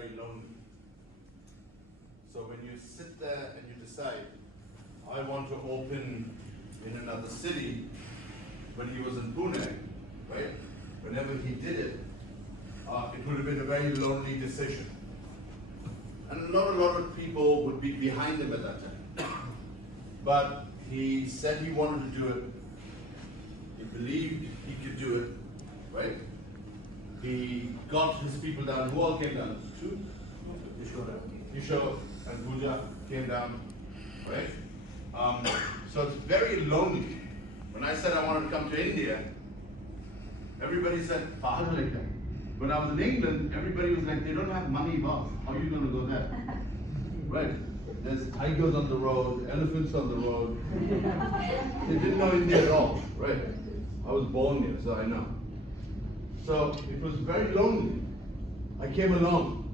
very lonely. So when you sit there and you decide, I want to open in another city, when he was in Pune, right? Whenever he did it, it would have been a very lonely decision. And not a lot of people would be behind him at that time. But he said he wanted to do it. He believed he could do it, right? He got his people down. Who all came down? Two? Isho and Pooja came down, right? So it's very lonely. When I said I wanted to come to India, everybody said, when I was in England, everybody was like, they don't have money, boss. How are you going to go there? Right? There's tigers on the road, elephants on the road. They didn't know India at all, right? I was born here, so I know. So it was very lonely. I came along,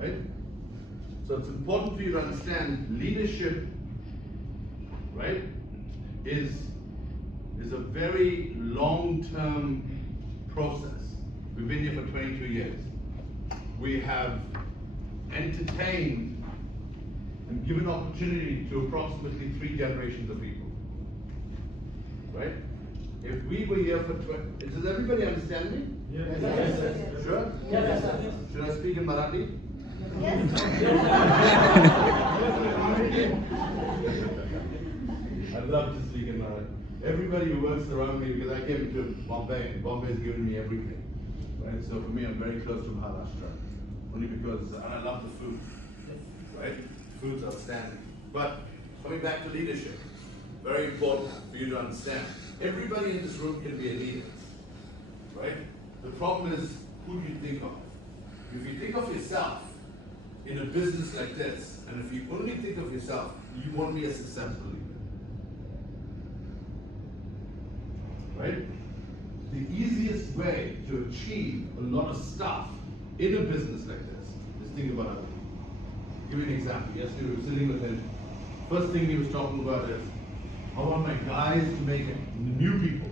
right? So it's important for you to understand leadership, right, is a very long-term process. We've been here for 22 years. We have entertained and given opportunity to approximately 3 generations of people, right? If we were here for does everybody understand me? Yes. Yes. Sure? Yes. Should I speak in Marathi? Yes. I'd love to speak in Marathi. Everybody who works around me, because I came to Bombay, and Bombay has given me everything, right? So for me, I'm very close to Maharashtra, only because I love the food, right? Food's outstanding. But coming back to leadership, very important for you to understand. Everybody in this room can be a leader, right? The problem is, who do you think of? If you think of yourself in a business like this, and if you only think of yourself, you won't be a successful leader. Right? The easiest way to achieve a lot of stuff in a business like this is think about other people. Give you an example. Yesterday we were sitting with him. First thing he was talking about is, I want my guys to make it, the new people,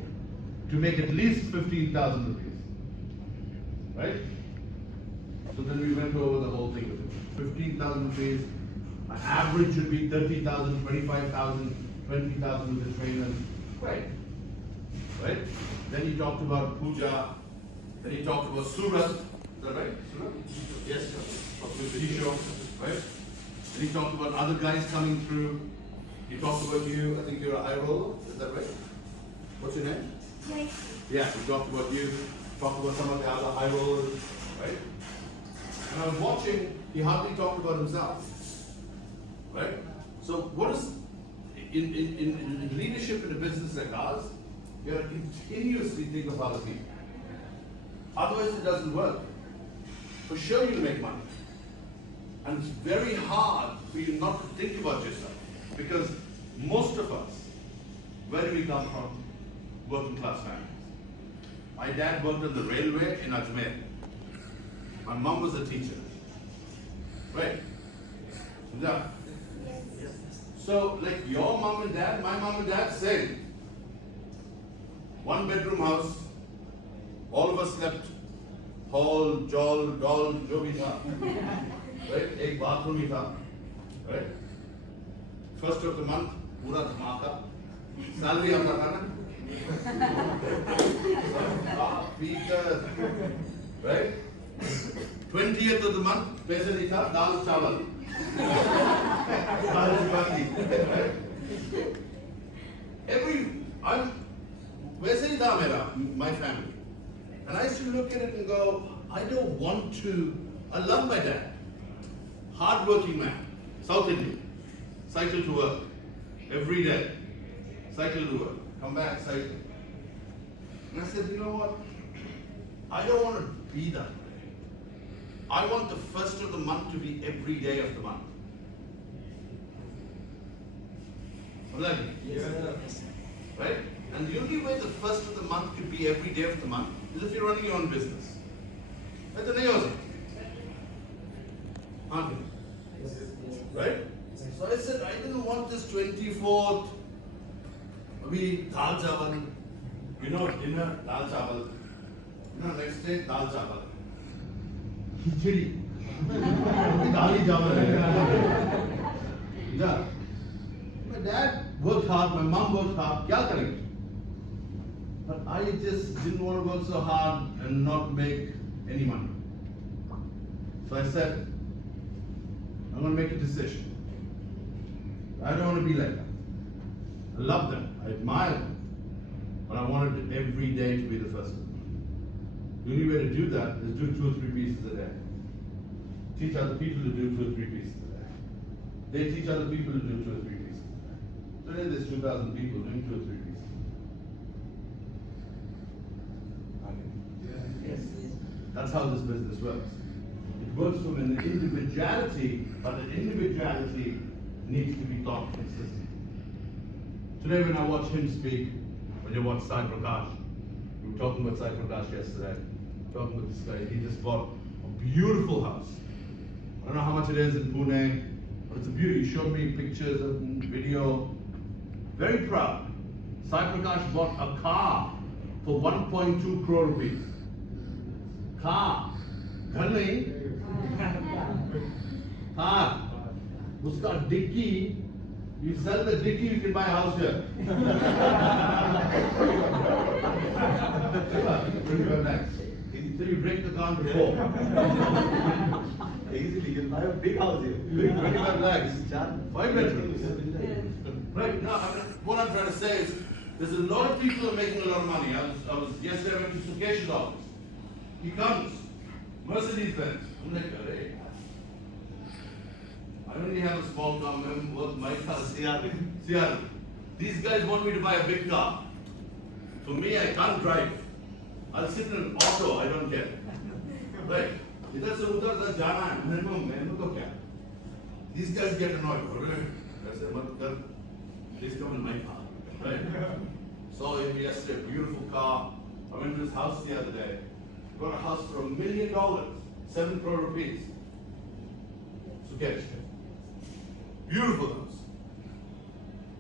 to make at least 15,000 rupees. Right? So then we went over the whole thing with him. 15,000 rupees, an average should be 30,000, 25,000, 20,000 with the trainers. Right. Right? Then he talked about Pooja. Then he talked about Surat. Is that right? Surat? Yes, sir. Talked with Isho. Right? Then he talked about other guys coming through. He talked about you. I think you're a high roller. Is that right? What's your name? Yes. Yeah, he talked about you. Talked about some of the other high rollers. Right? And I was watching, he hardly talked about himself. Right? So what is, in leadership in a business like ours, you have to continuously think of other people. Otherwise it doesn't work. For sure you'll make money. And it's very hard for you not to think about yourself. Because most of us, where do we come from? Working class families. My dad worked on the railway in Ajmer. My mom was a teacher. Right? Yeah. Yes. So like your mom and dad, my mom and dad, same. 1-bedroom house, all of us slept, hall, jol, doll, jo bhi tha. Right? Ek bathroom hi tha. Right? First of the month, pura dhamaka. Salary aata tha na? Speaker. Right? 20th of the month, paise nahi tha, dal chawal. Dal chawal. Right? वैसे ही था मेरा, my family. And I used to look at it and go, I don't want to, I love my dad. Hard-working man, South Indian. Cycle to work, every day. Cycle to work, come back, cycle. And I said, you know what? I don't want to be that way. I want the first of the month to be every day of the month. Yes. Right? And the only way the first of the month could be every day of the month is if you're running your own business. That's the nails. Right? So I said, I didn't want this 24th, abhi dal chawal, dinner, dal chawal. Next day, dal chawal. Khichdi. Yeah. My dad worked hard, my mom worked hard, kya karenge? But I just didn't want to work so hard and not make any money. So I said, I'm going to make a decision. I don't want to be like that. I love them, I admire them, but I wanted every day to be the first one. The only way to do that is do 2 or 3 pieces a day. Teach other people to do 2 or 3 pieces a day. They teach other people to do 2 or 3 pieces a day. Today there's 2,000 people doing 2 or 3 pieces. Yes. That's how this business works. It works from an individuality, but the individuality needs to be taught consistently. Today when I watch him speak, when you watch Sai Prakash, we were talking about Sai Prakash yesterday, talking about this guy, he just bought a beautiful house. I don't know how much it is in Pune, but it's a beauty. He showed me pictures and video. Very proud. Sai Prakash bought a car for 1.2 crore rupees. Car. घर नहीं, car. उसका dicky, you sell the dicky, you can buy a house here. 25 lakhs. So you break the car into 4. Easily, you'll buy a big house here. 25 lakhs. 5 bedrooms. Right, now, what I'm trying to say is, there's a lot of people who are making a lot of money. I was yesterday I went to Sukesh's office. He comes, Mercedes Benz. I'm like, hey, I only have a small car, worth my car, CR. These guys want me to buy a big car. For me, I can't drive. I'll sit in an auto, I don't care. Right? इधर से उधर तक जाना है, मैं तो क्या? These guys get annoyed. ऐसे मत कर. Please come in my car. Right? Saw him yesterday, beautiful car. I went to his house the other day. Got a house for $1 million, 7 crore rupees. Sukesh. Beautiful house.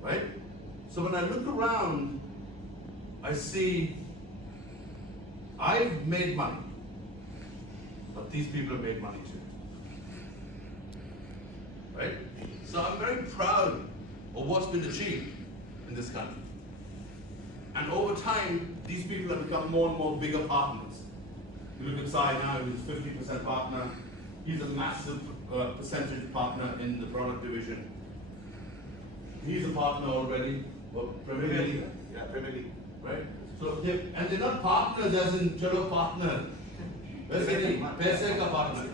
Right? So when I look around, I see I've made money. But these people have made money too. Right? So I'm very proud of what's been achieved in this country. And over time, these people have become more and more bigger partners. You look at Sai now, who's 50% partner. He's a massive percentage partner in the product division. He's a partner already. Well, Premier League. Yeah, Premier League. Right? So and they're not partners as in chalo partner. वैसे नहीं, पैसे का partner.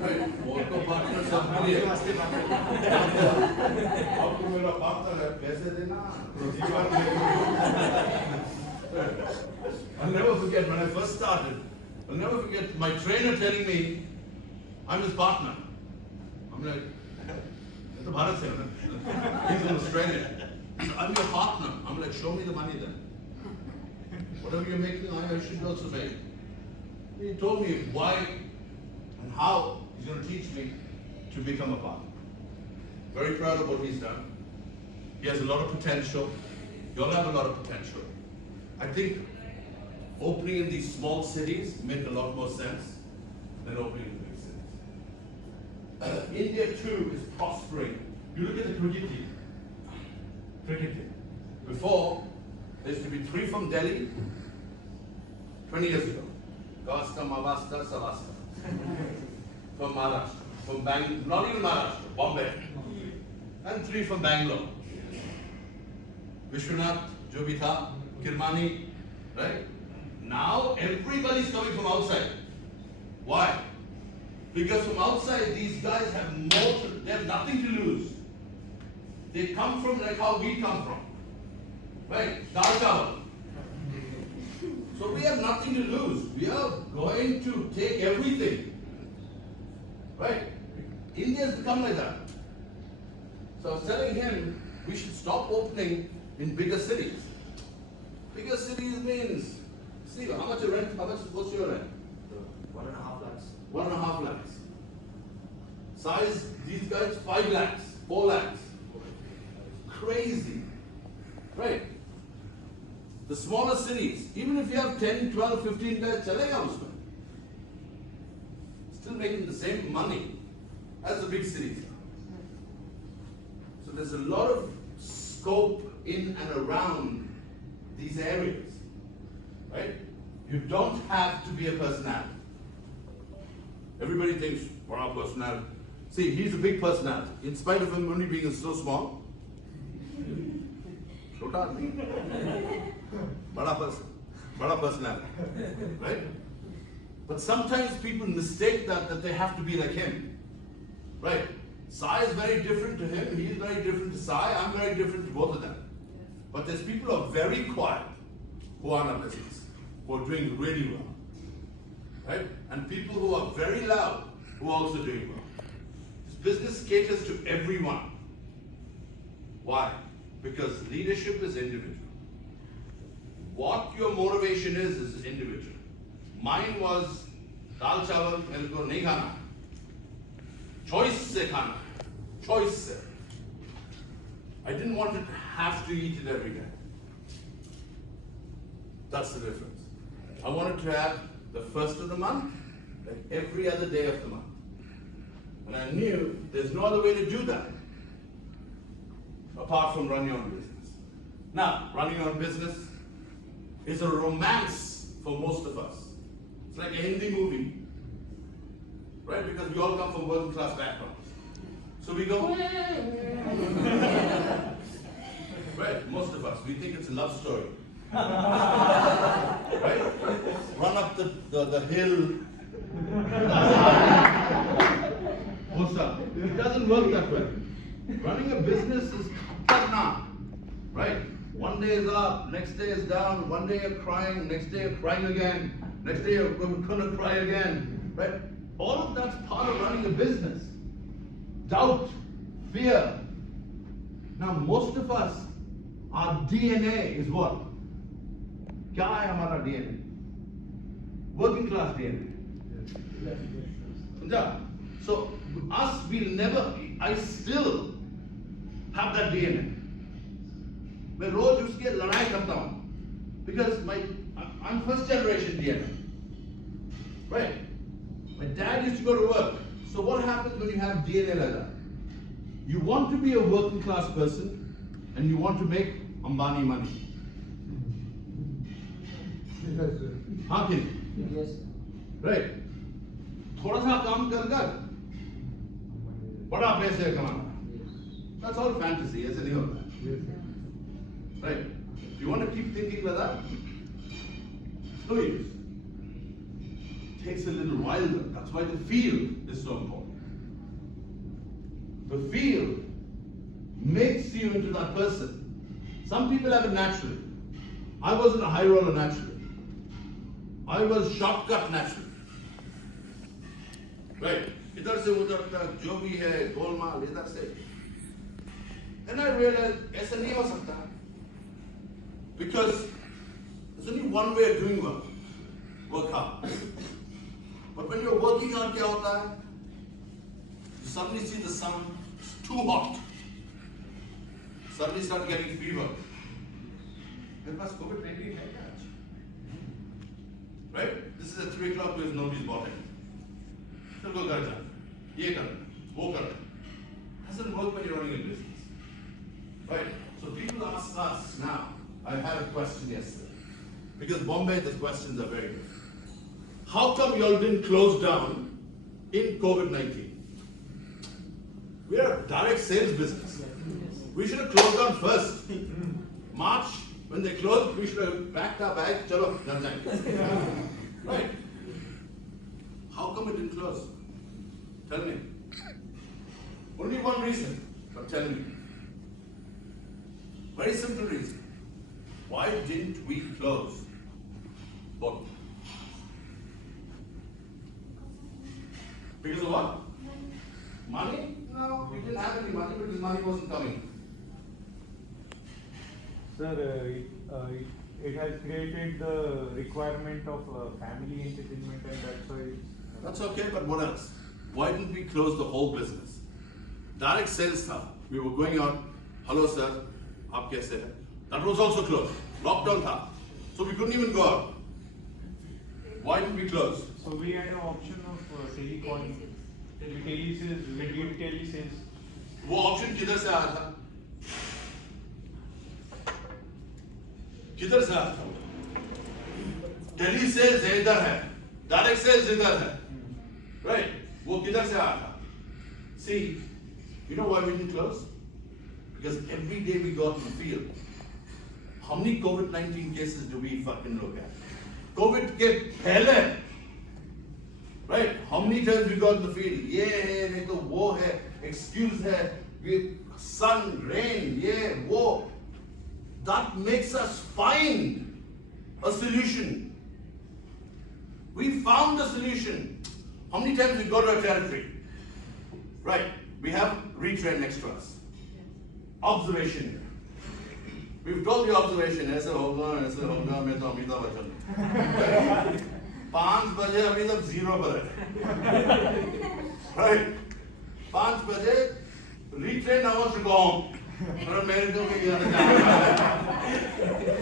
Right? और तो partner सब मिले. आपको मेरा partner है, पैसे देना. I'll never forget when I first started. I'll never forget my trainer telling me, I'm his partner. I'm like, it's a Bharat se hai. He's an Australian. I'm your partner. I'm like, show me the money then. Whatever you're making, I should also make. He told me why and how he's going to teach me to become a partner. Very proud of what he's done. He has a lot of potential. You all have a lot of potential. I think opening in these small cities make a lot more sense than opening in big cities. India too is prospering. You look at the cricket team. Before, there used to be 3 from Delhi 20 years ago. Gavaskar, Mavaskar, Savaskar. From Maharashtra. From Bangalore, not even Maharashtra, Bombay. And 3 from Bangalore. Vishwanath, jo bhi tha, Kirmani, right? Now everybody's coming from outside. Why? Because from outside these guys have they have nothing to lose. They come from like how we come from. Right? Dal chawal. So we have nothing to lose. We are going to take everything. Right? India has become like that. So I was telling him we should stop opening in bigger cities. Bigger cities means, see, how much your rent? What's your rent? 1.5 lakhs. 1.5 lakhs. Size, these guys, 5 lakhs, 4 lakhs. Crazy. Right? The smaller cities, even if you have 10, 12, 15 beds, chalega usme. Still still making the same money as the big cities. So there's a lot of scope in and around these areas, right? You don't have to be a personality. Everybody thinks, what our personality? See, he's a big personality. In spite of him only being so small, bada personality, right? But sometimes people mistake that they have to be like him, right? Sai is very different to him, he is very different to Sai, I'm very different to both of them. But there's people who are very quiet who are in our business, who are doing really well, right? And people who are very loud who are also doing well. This business caters to everyone. Why? Because leadership is individual. What your motivation is individual. Mine was dal chawal mere ko nahi khana. Choice se khana. Choice se. I didn't want to have to eat it every day. That's the difference. I wanted to have the first of the month, like every other day of the month. And I knew there's no other way to do that apart from running your own business. Now, running your own business is a romance for most of us. It's like a Hindi movie, right? Because we all come from working class backgrounds. So we go, right? Most of us, we think it's a love story. Right? Run up the hill. It doesn't work that way. Running a business is karna, right? One day is up, next day is down, one day you're crying, next day you're crying again, next day you're gonna cry again, right? All of that's part of running a business. Doubt, fear. Now most of us, our DNA is what? Kya hai hamara DNA? Working class DNA. Yeah. So us, we'll never, I still have that DNA. मैं रोज उसके लड़ाई करता हूँ because I'm first generation DNA, right? My dad used to go to work. So what happens when you have DNA like that? You want to be a working class person and you want to make Ambani money. हाँ कि नहीं? Right? थोड़ा सा काम कर बड़ा पैसे कमाना. That's all fantasy, ऐसे नहीं होता. Right? If you want to keep thinking like that, it's no use. It takes a little while though. That's why the field is so important. The field makes you into that person. Some people have it naturally. I wasn't a high roller naturally. I was shortcut naturally. Right? इधर से उधर तक जो भी है गोलमाल इधर से. Then I realized ऐसा नहीं हो सकता. Because there's only one way of doing work. Work hard. But when you're working hard, क्या होता है? You suddenly see the sun, it's too hot. Suddenly start getting fever. मेरे पास COVID-19 है क्या? Right? This is at 3 o'clock because nobody's bought it. फिर को घर जाना, ये करना, वो करना. Doesn't work when you're running a business. Right? So people ask us now. I had a question yesterday. Because Bombay, the questions are very good. How come you all didn't close down in COVID-19? We're a direct sales business. We should have closed down first. March, when they closed, we should have packed our bags. Chalo, right? How come it didn't close? Tell me. Only one reason, but tell me. Very simple reason. Why didn't we close? Both. Because of what? Money? No, we didn't have any money because money wasn't coming. Sir, it has created the requirement of family entertainment, and that's why. That's okay, but what else? Why didn't we close the whole business? Direct sales stuff. We were going out, hello sir, aap kaise hai? That was also closed. Lockdown tha. So we couldn't even go out. Why didn't we close? So we had an option of telecon, telesales, we did telesales. वो option किधर से आया था? किधर से आया था? Tele sales इधर है, डायरेक्ट सेल्स इधर है, राइट? वो किधर से आया था? See, you know why we didn't close? Because every day we got in the field. How many COVID-19 cases do we fucking look at? COVID के पहले, right? How many times we got in the field? ये है, नहीं तो वो है, excuse है, we sun, rain, ये वो. That makes us find a solution. We found the solution. How many times we go to a territory? Right, we have retrain next to us. Observation. We've told the observation, ऐसे होगा, मैं तो अमिताभ बच्चन हूँ। 5 बजे अभी तक 0 पर है। Right, 5 बजे retrain I want to go home. और मेरे को क्या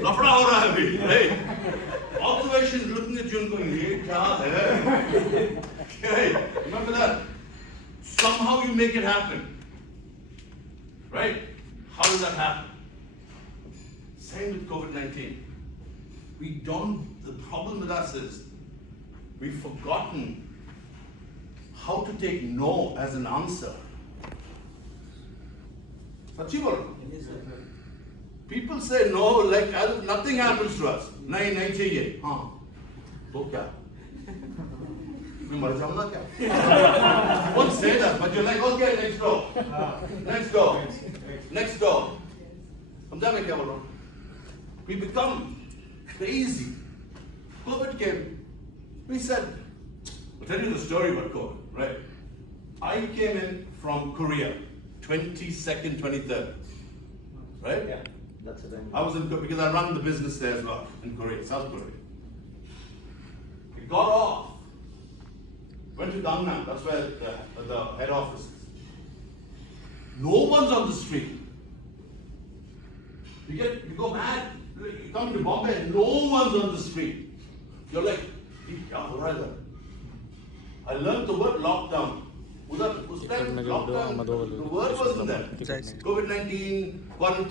लफड़ा हो रहा है अभी, right? Observation, looking at you and going, ये क्या है? Okay, remember that? Somehow you make it happen, right? How does that happen? Same with COVID-19. The problem with us is, we've forgotten how to take no as an answer. Sachi bol raha hu. People say no like as if nothing happens to us. Nahi chahiye. हाँ, तो क्या? मैं मर जाऊंगा क्या? You won't say that, but you're like, okay, next door. Next door. समझा मैं क्या बोल रहा हूँ? We become crazy. COVID came. We said, I'll tell you the story about COVID, right? I came in from Korea, 22nd, 23rd, right? Yeah, that's the time. I was in, because I run the business there as well, in Korea, South Korea. We got off, went to Gangnam, that's where the head office is. No one's on the street. You go mad, you come to Bombay, no one's on the street. You're like, kya ho raha hai idhar? I learned the word lockdown. Us time lockdown, the word wasn't there. COVID-19, quarantine.